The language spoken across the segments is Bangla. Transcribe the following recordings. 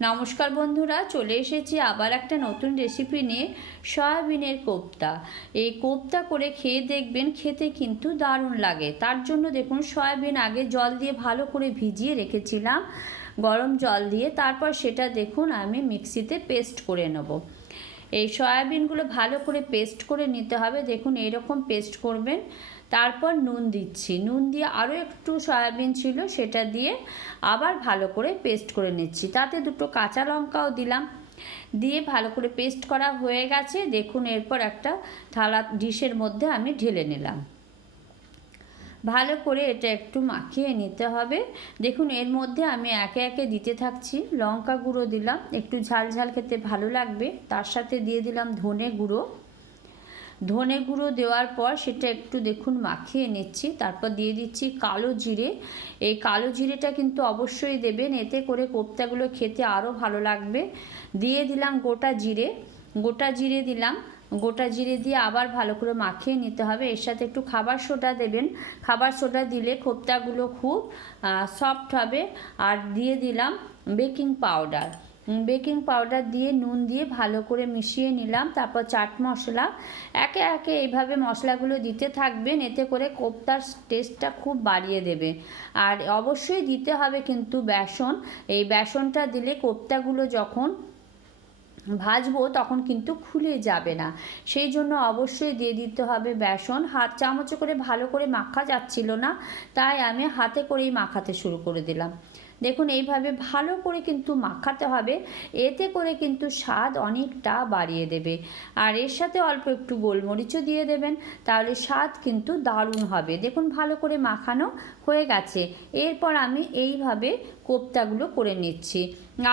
নমস্কার বন্ধুরা, চলে এসেছি আবার একটা নতুন রেসিপি নিয়ে, সয়াবিনের কোপ্তা। এই কোপ্তা করে খেয়ে দেখবেন, খেতে কিন্তু দারুণ লাগে। তার জন্য দেখুন, সয়াবিন আগে জল দিয়ে ভালো করে ভিজিয়ে রেখেছিলাম, গরম জল দিয়ে। তারপর সেটা দেখুন, আমি মিক্সিতে পেস্ট করে নেব। এই সয়াবিনগুলো ভালো করে পেস্ট করে নিতে হবে। দেখুন এরকম পেস্ট করবেন। তারপর নুন দিচ্ছি। নুন দিয়ে আরও একটু সয়াবিন ছিল, সেটা দিয়ে আবার ভালো করে পেস্ট করে নিচ্ছি। তাতে দুটো কাঁচা লঙ্কাও দিলাম। দিয়ে ভালো করে পেস্ট করা হয়ে গেছে। দেখুন, এরপর একটা থালা ডিশের মধ্যে আমি ঢেলে নিলাম। ভালো করে এটা একটু মাখিয়ে নিতে হবে। দেখুন, এর মধ্যে আমি একে একে দিতে থাকছি। লঙ্কা গুঁড়ো দিলাম। একটু ঝাল ঝাল খেতে ভালো লাগবে। তার সাথে দিয়ে দিলাম ধনে গুঁড়ো। ধনে গুঁড়ো দেওয়ার পর সেটা একটু দেখুন মাখিয়ে নিচ্ছি, তারপর দিয়ে দিচ্ছি কালো জিরে। এই কালো জিরেটা কিন্তু অবশ্যই দেবেন, এতে করে কোপ্তাগুলো খেতে আরও ভালো লাগবে। দিয়ে দিলাম গোটা জিরে গোটা জিরে দিলাম। গোটা জিরে দিয়ে আবার ভালো করে মাখিয়ে নিতে হবে। এর সাথে একটু খাবার সোডা দেবেন। খাবার সোডা দিলে কোপ্তাগুলো খুব সফট হবে। আর দিয়ে দিলাম বেকিং পাউডার। বেকিং পাউডার দিয়ে নুন দিয়ে ভালো করে মিশিয়ে নিলাম, তারপর চাট মশলা। একে একে এইভাবে মশলাগুলো দিতে থাকবেন, এতে করে কোপ্তার টেস্টটা খুব বাড়িয়ে দেবে। আর অবশ্যই দিতে হবে কিন্তু বেসন। এই বেসনটা দিলে কোপ্তাগুলো যখন ভাজবো তখন কিন্তু খুলে যাবে না। সেই জন্য অবশ্যই দিয়ে দিতে হবে বেসন। হাত চামচে করে ভালো করে মাখা যাচ্ছিল না, তাই আমি হাতে করেই মাখাতে শুরু করে দিলাম। দেখুন, এইভাবে ভালো করে কিন্তু মাখাতে হবে। এতে করে কিন্তু স্বাদ অনেকটা বাড়িয়ে দেবে। আর এর সাথে অল্প একটু গোলমরিচও দিয়ে দেবেন, তাহলে স্বাদ কিন্তু দারুণ হবে। দেখুন, ভালো করে মাখানো হয়ে গেছে। এরপর আমি এইভাবে কোপ্তাগুলো করে নিচ্ছি।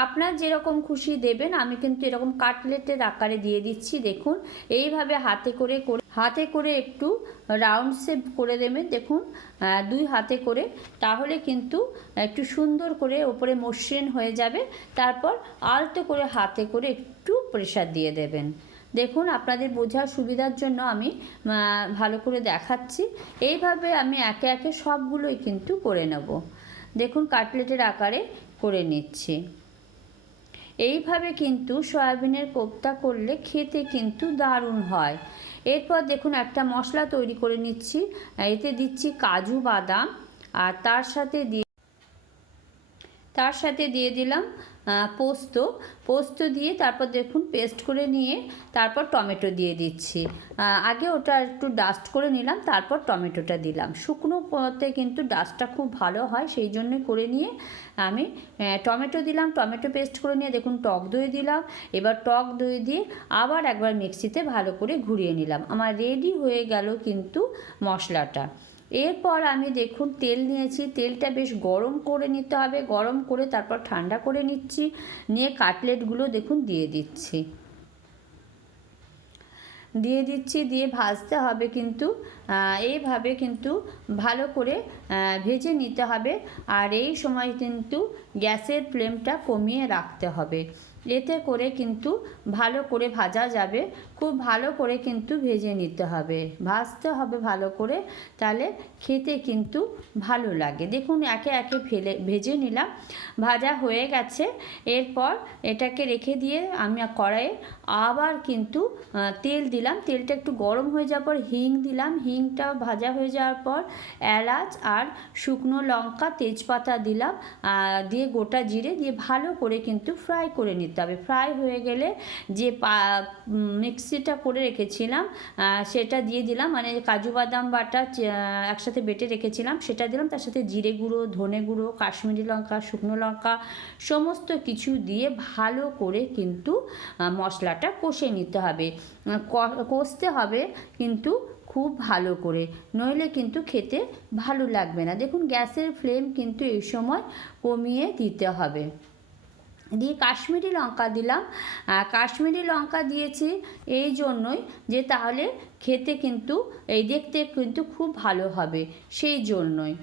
আপনার যেরকম খুশি দেবেন, আমি কিন্তু এরকম কাটলেটের আকারে দিয়ে দিচ্ছি। দেখুন, এইভাবে হাতে করে হাতে করে একটু রাউন্ড শেপ করে দেবেন। দেখুন দুই হাতে করে, তাহলে কিন্তু একটু সুন্দর করে ওপরে মসৃণ হয়ে যাবে। তারপর আলতো করে হাতে করে একটু প্রেশার দিয়ে দেবেন। দেখুন, আপনাদের বোঝার সুবিধার জন্য আমি ভালো করে দেখাচ্ছি। এইভাবে আমি একে একে সবগুলোই কিন্তু করে নেব। দেখুন কাটলেটের আকারে করে নিচ্ছি। এইভাবে কিন্তু সয়াবিনের কোপ্তা করলে খেতে কিন্তু দারুণ হয়। এরপর দেখুন একটা মশলা তৈরি করে নিচ্ছি। এতে দিচ্ছি কাজু বাদাম আর তার সাথে দিয়ে তার সাথে দিয়ে দিলাম পোস্ত। পোস্ত দিয়ে তারপর দেখুন পেস্ট করে নিয়ে তারপর টমেটো দিয়ে দিচ্ছি। আগে ওটা একটু ডাস্ট করে নিলাম, তারপর টমেটোটা দিলাম। শুকনো পথে কিন্তু ডাস্টটা খুব ভালো হয়, সেই জন্য করে নিয়ে আমি টমেটো দিলাম, টমেটো পেস্ট করে নিয়ে দেখুন টক দই দিলাম। এবার টক দই দিয়ে আবার একবার মিক্সিতে ভালো করে ঘুরিয়ে নিলাম। আমার রেডি হয়ে গেল কিন্তু মশলাটা। এরপর আমি দেখুন তেল নিয়েছি, তেলটা বেশ গরম করে নিতে হবে, গরম করে তারপর ঠান্ডা করে নিচ্ছি, নিয়ে কাটলেটগুলো দেখুন দিয়ে দিচ্ছি। দিয়ে দিচ্ছি, দিয়ে ভাজতে হবে কিন্তু এইভাবে কিন্তু ভালো করে ভেজে নিতে হবে আর এই সময় কিন্তু গ্যাসের ফ্লেমটা কমিয়ে রাখতে হবে। এতে করে কিন্তু ভালো করে ভাজা যাবে খুব ভালো করে কিন্তু ভেজে নিতে হবে। ভাজতে হবে ভালো করে, তাহলে খেতে কিন্তু ভালো লাগে। দেখুন, একে একে ফেলে, ভেজে নিলাম, ভাজা হয়ে গেছে। এরপর এটাকে রেখে দিয়ে আমি কড়াইয়ে আবার কিন্তু তেল দিলাম। তেলটা একটু গরম হয়ে যাওয়ার পর হিং দিলাম। হিংটা ভাজা হয়ে যাওয়ার পর এলাচ আর শুকনো লঙ্কা, তেজপাতা দিলাম। দিয়ে গোটা জিরে দিয়ে ভালো করে কিন্তু ফ্রাই করে নিতে হবে। ফ্রাই হয়ে গেলে যে পা মিক্সিটা করে রেখেছিলাম সেটা দিয়ে দিলাম মানে কাজু বাদাম বাটা একসাথে বেটে রেখেছিলাম, সেটা দিলাম, তার সাথে জিরে গুঁড়ো, ধনে গুঁড়ো, কাশ্মীরি লঙ্কা, শুকনো লঙ্কা, সমস্ত কিছু দিয়ে ভালো করে কিন্তু মশলাটা কষে নিতে হবে। কষতে হবে কিন্তু খুব ভালো করে, নইলে কিন্তু খেতে ভালো লাগবে না। দেখুন, গ্যাসের ফ্লেম কিন্তু এই সময় কমিয়ে দিতে হবে। দিয়ে কাশ্মীরি লঙ্কা দিলাম। কাশ্মীরি লঙ্কা দিয়েছি এই জন্যই যে তাহলে খেতে কিন্তু, এই দেখতে কিন্তু খুব ভালো হবে, সেই জন্যই।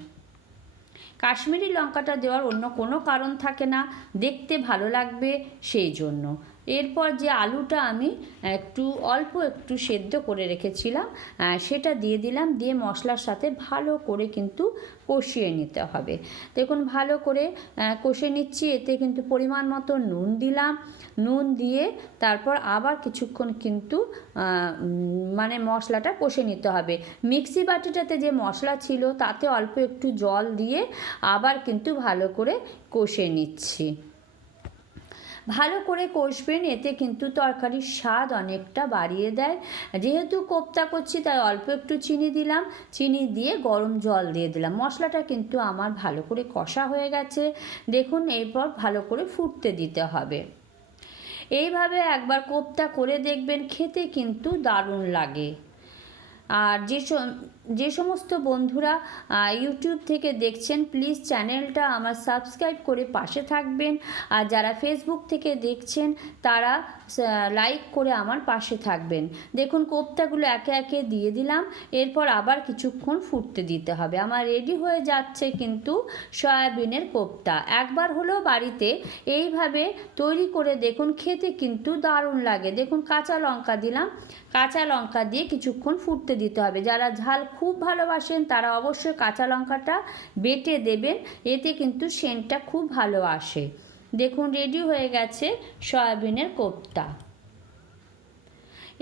কাশ্মীরি লঙ্কাটা দেওয়ার অন্য কোনো কারণ থাকে না, দেখতে ভালো লাগবে সেই জন্য। এরপর যে আলুটা আমি একটু অল্প একটু সেদ্ধ করে রেখেছিলাম সেটা দিয়ে দিলাম, দিয়ে মশলার সাথে ভালো করে কিন্তু কষিয়ে নিতে হবে। দেখুন, ভালো করে কষে নিচ্ছি, এতে কিন্তু পরিমাণ মতো নুন দিলাম। নুন দিয়ে তারপর আবার কিছুক্ষণ কিন্তু মানে মশলাটা কষে নিতে হবে। মিক্সি বাটিটাতে যে মশলা ছিল, তাতে অল্প একটু জল দিয়ে আবার কিন্তু ভালো করে কষে নিচ্ছি। ভালো করে কষবেন, এতে কিন্তু তরকারির স্বাদ অনেকটা বাড়িয়ে দেয়। যেহেতু কোপ্তা করছি, তাই অল্প একটু চিনি দিলাম। চিনি দিয়ে গরম জল দিয়ে দিলাম। মশলাটা কিন্তু আমার ভালো করে কষা হয়ে গেছে। দেখুন, এরপর ভালো করে ফুটতে দিতে হবে। এইভাবে একবার কোপ্তা করে দেখবেন, খেতে কিন্তু দারুণ লাগে। আর যে যে সমস্ত বন্ধুরা ইউটিউব থেকে দেখছেন প্লিজ চ্যানেলটা আমার সাবস্ক্রাইব করে পাশে থাকবেন। আর যারা ফেসবুক থেকে দেখছেন, তারা লাইক করে আমার পাশে থাকবেন। দেখুন, কোপ্তাগুলো একে একে দিয়ে দিলাম। এরপর আবার কিছুক্ষণ ফুটতে দিতে হবে। আমার রেডি হয়ে যাচ্ছে কিন্তু সয়াবিনের কোপ্তা। একবার হলেও বাড়িতে এইভাবে তৈরি করে দেখুন, খেতে কিন্তু দারুণ লাগে। দেখুন, কাঁচা লঙ্কা দিলাম। কাঁচা লঙ্কা দিয়ে কিছুক্ষণ ফুটতে দিতে হবে। যারা ঝাল খুব ভালোবাসেন, তারা অবশ্যই কাঁচা লঙ্কাটা বেটে দেবেন, এতে কিন্তু সেন্টটা খুব ভালো আসে। দেখুন রেডি হয়ে গেছে সয়াবিনের কোপ্তা।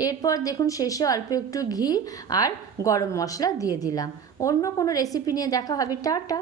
এরপর দেখুন, শেষে অল্প একটু ঘি আর গরম মশলা দিয়ে দিলাম। অন্য কোনো রেসিপি নিয়ে দেখা হবে। টাটা!